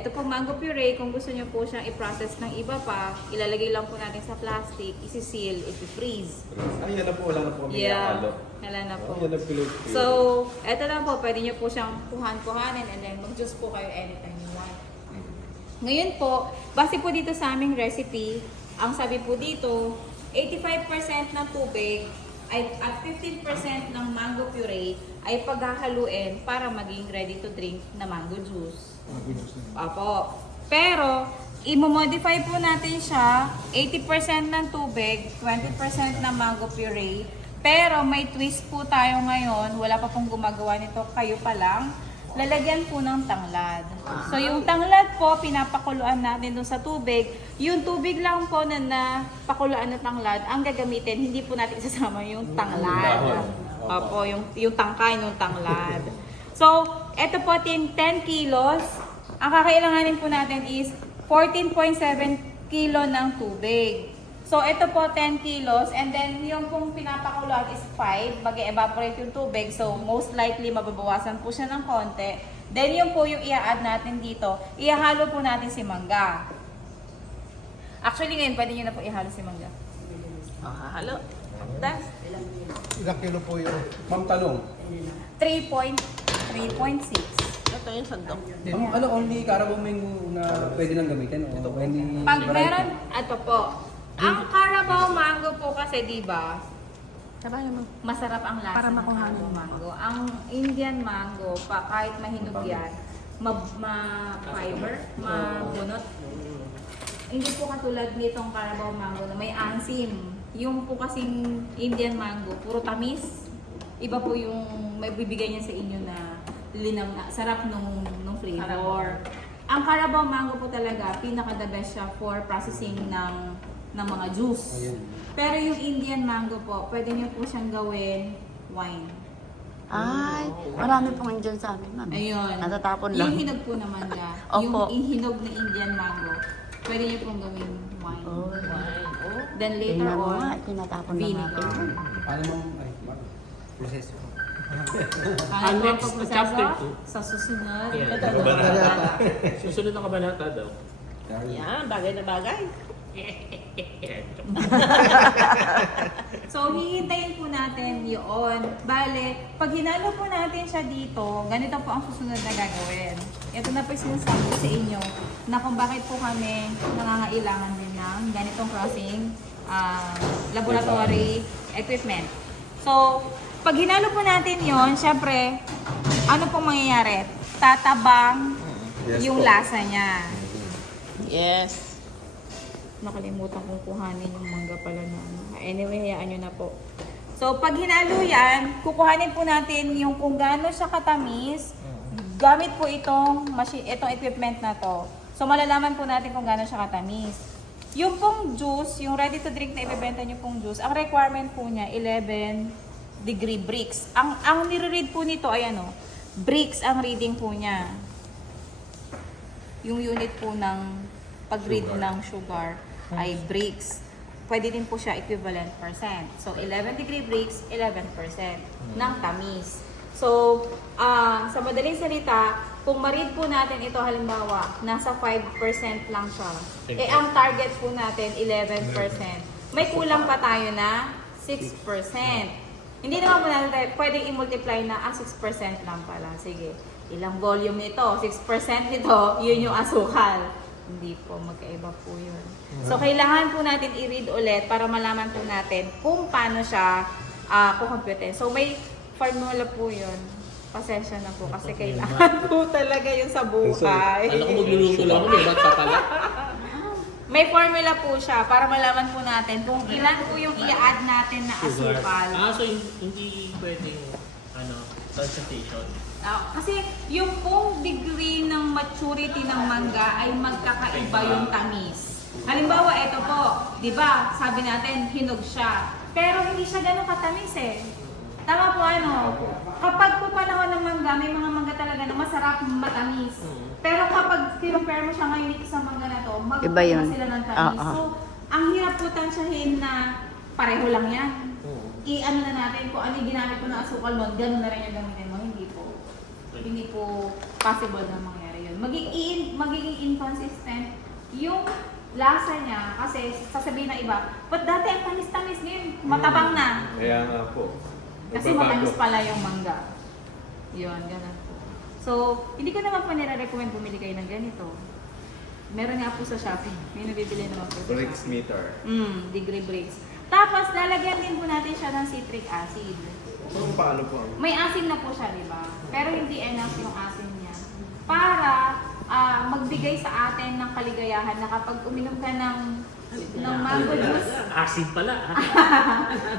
Ito po mango puree, kung gusto nyo po siyang i-process ng iba pa, ilalagay lang po natin sa plastic, isi-seal, isi-freeze. Ay, yan na po. Wala na po kami halo. Wala na po. Yan na pilot-pilot. So, ito na po, pwede nyo po siyang kuhan-kuhanin and then mag-juice po kayo anytime you want. Ngayon po, base po dito sa aming recipe, ang sabi po dito, 85% ng tubig at 15% ng mango puree ay paghahaluin para maging ready to drink na mango juice. Apo. Pero, i-modify po natin siya, 80% ng tubig, 20% ng mango puree. Pero may twist po tayo ngayon, wala pa pong gumagawa nito, kayo pa lang. Lalagyan po ng tanglad. So yung tanglad po, pinapakuluan natin doon sa tubig. Yung tubig lang po na napakuluan na tanglad, ang gagamitin, hindi po natin isasama yung tanglad. Opo, yung tangkay ng tanglad. So, eto po 10 kilos. Ang kakailanganin po natin is 14.7 kilo ng tubig. So, ito po 10 kilos and then yung pong pinapakuluan is 5. Mag-evaporate yung tubig. So, most likely mababawasan po siya ng konti. Then, yung po yung i-add natin dito. Ihalo po natin si mangga. Actually, ngayon pwede nyo na po ihalo si mangga. Halo. Das. Ilang kilo po yun? Ma'am, tanong. 3.6. Ito yung sandok. Ano, only Carabao mango na pwede lang gamitin? O hindi Pag variety? meron, ito po. Ang Carabao mango po kasi, di ba? Sabayan mo. Masarap ang lasa Para ng makuha Carabao mo. mango. Ang Indian mango, kahit mahinog yan, ma-fiber, mabunot. Hindi po katulad nitong Carabao mango na may ansim. Yung po kasing Indian mango, puro tamis. Iba po yung may bibigay niya sa inyo na linang na sarap nung flavor. Ang Carabao mango po talaga, pinaka-the best siya for processing ng mga juice. Ayun. Pero yung Indian mango po, pwede niyo po siyang gawin wine. Ay, marami pong andyan sa amin, ma'am. Ayun. Natatapon Yung lang. hinog po naman niya, yung Opo. hinog na Indian mango, pwede niyo pong gawin wine. Oh, Then later tingnan mo nga, on, tinatapon na natin. vinegar. Paano mo? Ay, proseso. Ano next, po ang chapter proseso? two. Sa susunod. Yeah. Ito, Kabanata. Susunod na kabanata daw. Yan, bagay na bagay. So, hihintayin po natin yun. Bale, pag hinalo po natin siya dito, ganito po ang susunod na gagawin. Ito na po yung sinasabi ko sa inyo na kung bakit po kami nangangailangan din ng ganitong crossing laboratory equipment. So, pag hinalo po natin yon, syempre, ano pong mangyayari? Tatabang Yes yung po. lasa niya. Yes. Nakalimutan kong kuhanin yung mangga pala na ano. Anyway, hayaan nyo na po. So, pag hinalo yan, kukuhanin po natin yung kung gaano siya katamis. Gamit po itong equipment na to. So, malalaman po natin kung gaano siya katamis. Yung pong juice, yung ready to drink na ibebenta nyo pong juice, ang requirement po niya, 11 degree Brix. Ang nire-read po nito ay ano, Brix ang reading po niya. Yung unit po ng pag-read ng sugar ay Brix. Pwede din po siya equivalent percent. So, 11 degree Brix, 11% ng tamis. So, sa madaling salita, kung ma-read po natin ito halimbawa, nasa 5% lang siya. Eh, ang target po natin, 11%. May kulang pa tayo na 6%. Hindi naman po natin pwedeng i-multiply na 6% lang pala. Sige, ilang volume nito? 6% nito, yun yung asukal. Hindi po, magkaiba po yun. So, kailangan po natin i-read ulit para malaman po natin kung paano siya kukomputin. So, may formula po yun. Pasensya na po kasi kailangan po talaga yun sa buhay. Alam ko magluluto lang ako, may ba't pa pala? May formula po siya para malaman po natin kung ilan po yung i-add natin na asukal. So hindi pwedeng, concentration. Kasi yung pong degree ng maturity ng mangga ay magkakaiba yung tamis. Halimbawa, ito po, di ba, sabi natin, hinog siya. Pero hindi siya ganun katamis eh. Tama po ano? Kapag po panahon ng mangga, may mga mangga talaga na masarap matamis. Pero kapag compare mo siya ngayon dito sa mangga na to, Iba yun. magkakaiba sila ng tamis. Oo. So, ang hirap po tansyahin na pareho lang yan. I-ano na natin kung ano yung ginamit ko na asukal nun, ganun na rin yung gamitin mo. Hindi po. Hindi po possible na mangyari yun. magiging inconsistent yung lasa niya kasi sasabihin ng iba, but dati ang tamis-tamis ngayon, matabang na. Kaya nga po. Kasi Nagbabago. matamis pala yung mangga. Yun, ganun po. So, hindi ko naman po nire-recommend bumili kayo ng ganito. Meron nga po sa Shopee. May nabibili naman po sa Brix Shopee. meter. Degree breaks. Tapos, lalagyan din po natin siya ng citric acid. So, paano po? May asin na po siya, di ba? Pero hindi enough yung asin niya. Para magbigay sa atin ng kaligayahan na kapag uminom ka ng mango juice, Acid pala.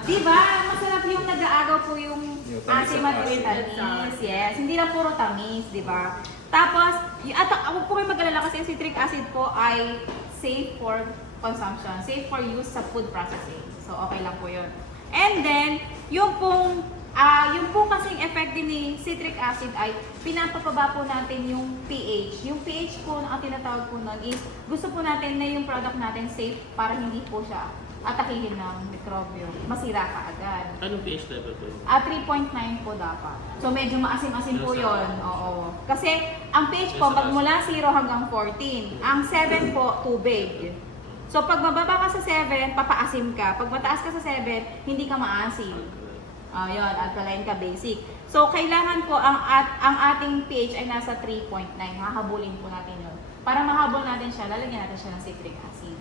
di ba? Masarap yung nag-aagaw po yung Yung tamis asin at at asin. tamis. Yes, hindi lang puro tamis, di ba? Tapos, ako po kayo mag-alala kasi yung citric acid po ay safe for consumption, safe for use sa food processing. So, okay lang po yun. And then, yung pong kasing effect din ni citric acid ay pinapapaba po natin yung pH. Yung pH po na ang tinatawag po nun is gusto po natin na yung product natin safe para hindi po siya atakihin ng mikrobyo. Masira ka agad. Anong pH level po yun? 3.9 po dapat. So medyo maasim-asim po yun. Oo. Kasi ang pH po, pag mula 0 hanggang 14, ang 7 po, tubig. So pag mababa ka sa 7, papaasim ka. Pag mataas ka sa 7, hindi ka maasim. Yun, alkaline ka, basic. So, kailangan po, ang ating pH ay nasa 3.9. Hahabulin po natin yun. Para mahabol natin siya, lalagyan natin siya ng citric acid.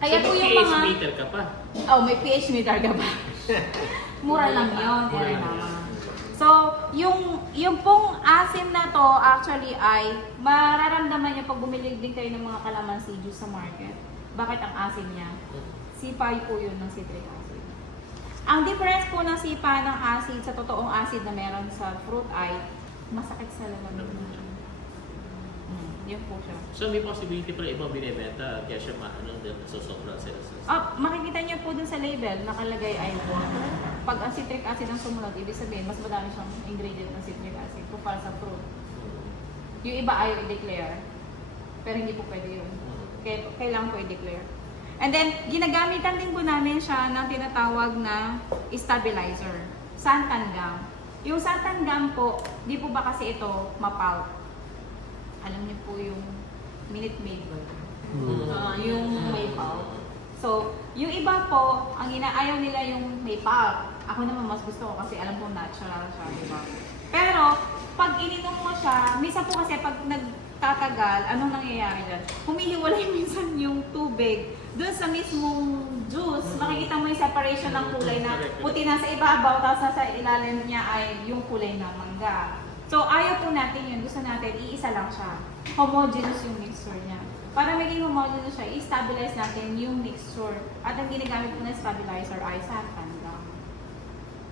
Kaya So, po yung pH mga... meter ka pa. May pH meter ka ba? Mura lang yun. Mura lang naman. yun. So, yung pong asim na to, actually ay mararamdaman niyo pag bumili din kayo ng mga calamansi juice sa market. Bakit ang asim niya? Sipay po yun ng citric acid. Ang difference po ng sipa ng acid sa totoong acid na meron sa fruit ay masakit sa lalamin. Yun po siya. So may possibility pala ibang binibenta kaya siya nasosobra sila sa... Makikita niyo po dun sa label, nakalagay ay pag ang citric acid ang sumunod, ibig sabihin mas madami siyang ingredient ng citric acid kumpara sa fruit. Yung iba ayaw i-declare, pero hindi po pwede yun. Kailangan po i-declare. And then, ginagamitan din po namin siya ng tinatawag na stabilizer, santan gum. Yung santan gum po, di po ba kasi ito mapulp? Alam niyo po yung Minute Maid ba? Yung may pulp. So, yung iba po, ang inaayaw nila yung may pulp. Ako naman mas gusto ko kasi alam ko natural siya, di ba? Pero, pag ininom mo siya, minsan po kasi pag nagtatagal, anong nangyayari dyan? Humihiwalay minsan yung tubig doon sa mismong juice. Makikita mo yung separation ng kulay na puti na sa ibabaw, tapos nasa ilalim niya ay yung kulay ng mangga. So, ayaw po natin yun. Gusto natin, iisa lang siya. Homogeneous yung mixture niya. Para maging homogeneous siya, i-stabilize natin yung mixture. At ang ginagamit po na stabilizer ay santan gum.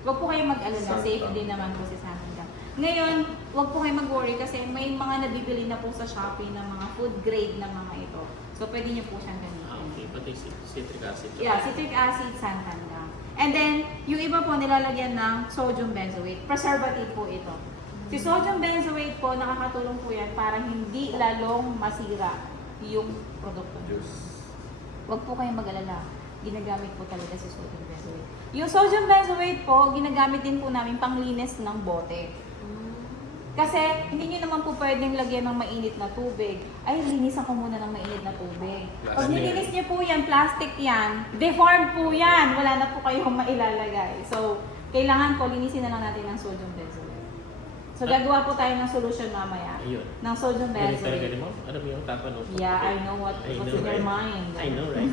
Huwag po kayong mag-alala. Safe din naman po si santan gum. Ngayon, huwag po kayong mag-worry kasi may mga nabibili na po sa Shopee ng mga food grade na mga ito. So, pwede niyo po siyang gamitin. Okay, pati citric acid. Yeah, citric acid, santan gum. And then, yung iba po nilalagyan ng sodium benzoate. Preservative po ito. Si sodium benzoate po, nakakatulong po yan para hindi lalong masira yung produkto. Huwag po kayong mag-alala. Ginagamit po talaga si sodium benzoate. Yung sodium benzoate po, ginagamit din po namin panglinis ng bote. Kasi hindi nyo naman po pwedeng lagyan ng mainit na tubig. Ay, linisan ko muna ng mainit na tubig. Pag nilinis nyo po yan, plastic yan, deformed po yan. Wala na po kayong mailalagay. So, kailangan po linisin na lang natin ng sodium benzoate. So, gagawa po tayo ng solution mamaya. Ayun. Ng sodium Ganun talaga benzoate. mo? Alam mo yung tatanong ko. Yeah, I know what's in your mind. I know, right?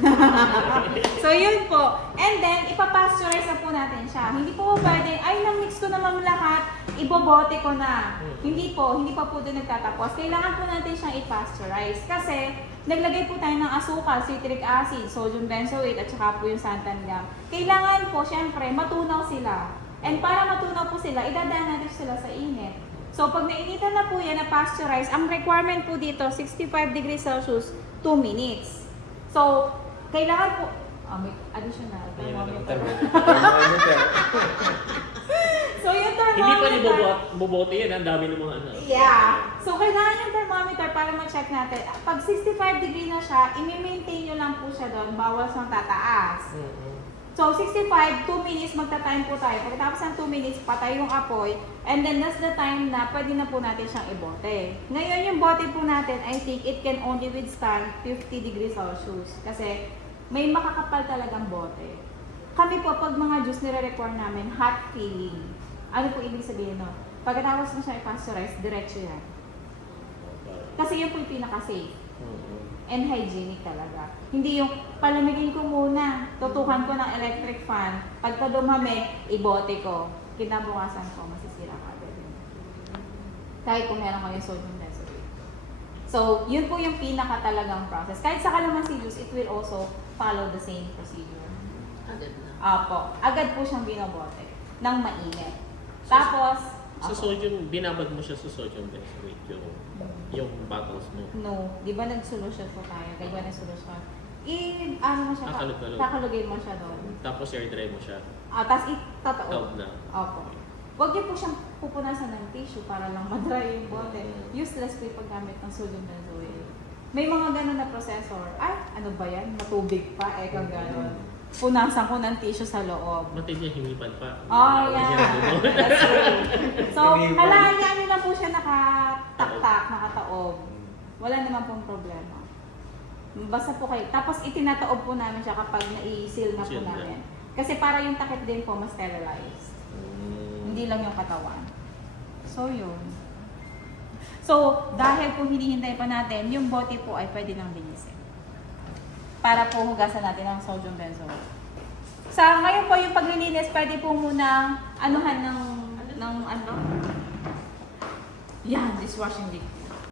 So, yun po. And then, ipapasteurize na po natin siya. Hindi po pwede, ay, na-mix ko naman lahat, ibobote ko na. Hindi po, hindi pa po doon nagtatapos. Kailangan po natin siyang i-pasteurize. Kasi, naglagay po tayo ng asukal, citric acid, sodium benzoate, at saka po yung santan gum. Kailangan po, syempre, matunaw sila. And para matunaw po sila, idadaan natin sila sa init. So, pag nainitan na po yan na pasteurize, ang requirement po dito, 65 degrees Celsius, 2 minutes. So, kailangan po, may additional thermometer. So, yung Hindi pa thermometer, bobote yan. Ang dami ng mga ano. yeah. So, kailangan yung thermometer para ma-check natin. Pag 65 degree na siya, i-maintain nyo lang po siya doon, bawal siyang tataas. So, 65, 2 minutes magta-time po tayo. Pagkatapos ng 2 minutes, patay yung apoy. And then, that's the time na pwede na po natin siyang ibote. Ngayon, yung bote po natin, I think it can only withstand 50 degrees Celsius. Kasi, may makakapal talagang bote. Kami po, pag mga juice, nire-require namin hot filling. Ano po ibig sabihin nun? Pagkatapos mo siya i-pasteurize, diretso yan. Kasi yun po yung pinaka-safe. And hygienic talaga. Hindi yung palamigin ko muna, tutukan ko ng electric fan, pagka dumami, ibote ko. Kinabukasan ko, masisira ka agad. Kahit kung meron kayo sodium benzoate. So, yun po yung pinaka talagang process. Kahit sa calamansi juice, it will also follow the same procedure. Agad na. Apo, agad po siyang binobote ng mainit. Tapos, Sa sodium, binabad mo siya sa sodium benzoate yung bottles mo. no, di ba nag-solution po tayo? Di ba nag-solution? Ano mo siya? Kakalog-kalog. Kakalugin mo siya doon. Tapos air dry mo siya. Tapos Taob itataob. na. Opo. Huwag niyo po siyang pupunasan ng tissue para lang madry yung bote. Useless po yung paggamit ng sodium benzoate. May mga ganun na processor. Ay, ano ba yan? Matubig pa, kang ganun. Punasan ko ng tissue sa loob. Matindi niya hinipan pa. Oh, Niya yeah. nabuno. That's true. So, halayaan niyo lang po siya nakataktak, nakataob. Wala naman pong problema. Basta po kayo. Tapos itinataob po namin siya kapag nai-seal na po Seal na. namin. Kasi para yung takip din po mas sterilized. Hindi lang yung katawan. So, yun. So, dahil po hinihintay pa natin, yung bote po ay pwede nang linisin. Para po hugasan natin ang sodium benzoate. Sa ngayon po yung paglilinis, pwede po muna anuhan ng ano? Yan, dishwashing liquid.